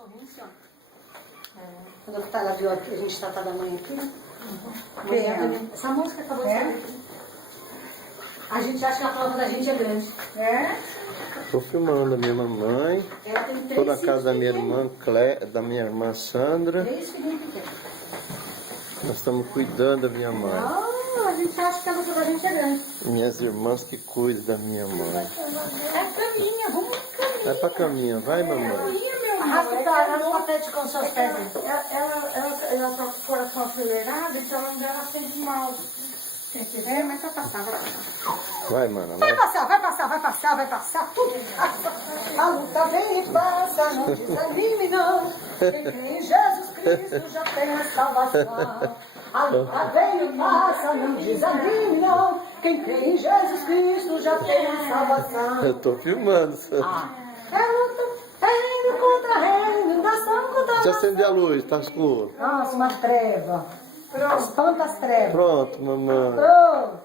sorriso, ó. Quando ela viu aqui, a gente tratar da mãe aqui. Essa música acabou de sair. A gente acha que a prova da gente é grande. Tô filmando a minha mamãe. Ela tem 3 Tô na casa da minha filhos irmã da minha irmã Sandra. 3 filhinhos pequenos. Nós estamos cuidando da minha mãe. A gente acha que a luta da gente é grande. Minhas irmãs que cuidam da minha mãe. É caminha, vamos pra caminha. Vai pra caminha, vai mamãe. Arrasta pra frente com os seus pés. Ela tá com o coração acelerado, então ela sente mal. Entendeu? Mas vai passar, vai passar. Vai, mana, Vai vai. passar, vai passar, vai passar, vai passar. Tudo passa. A luta vem e passa, não desanime não. Quem crê em Jesus Cristo já tem a salvação. A luta vem e passa, não desanime não. Quem crê em Jesus Cristo já tem a salvação. Eu tô filmando. É luta, reino contra reino, nação contra Já nação. acendi a luz, tá escuro. Nossa, uma treva. Espanta as trevas. Pronto, mamãe. Oh,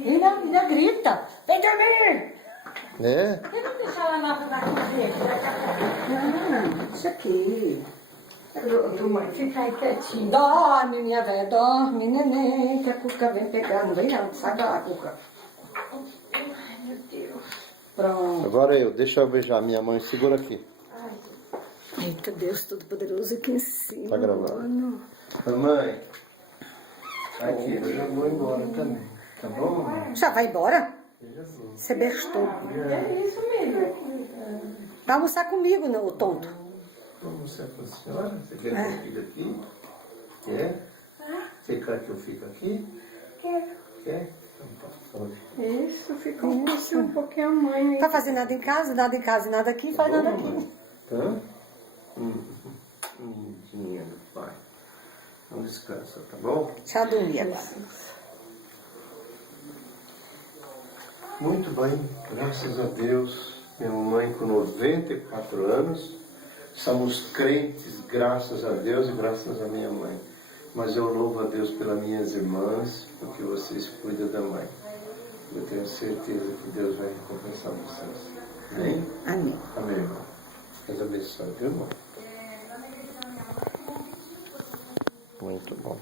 e ainda grita. Vem dormir. É? Por que não deixar ela na cozinha? Não, isso aqui. Mãe, fica aí quietinho. Dorme, minha velha, dorme, neném, que a Cuca vem pegar. Não vem não, sai da lá, Cuca. Ai, meu Deus. Pronto. Agora deixa eu beijar minha mãe. Segura aqui. Eita, Deus Todo-Poderoso aqui em cima. Tá gravando. Mano. Mamãe. Aqui, eu já vou embora também. Tá bom, mamãe? Já vai embora? Eu já vou. Você bestou. É isso mesmo. Vai almoçar comigo, não, o tonto. Vamos ser com a senhora? Você quer que eu fique aqui? Quer? Você quer que eu fique aqui? Quero. Quer? Então tá. Pode. Isso, fica um pouquinho a mãe. Não vai fazer nada em casa e nada aqui, faz nada aqui. Tá? Dinheiro, pai. Não descansa, tá bom? Deixa eu dormir agora. Muito bem, graças a Deus. Minha mamãe com 94 anos. Somos crentes, graças a Deus e graças a minha mãe. Mas eu louvo a Deus pelas minhas irmãs, porque vocês cuidam da mãe. Eu tenho certeza que Deus vai recompensar vocês. Amém? Amém. Amém, irmão. Deus abençoe, viu, irmão? Muito bom.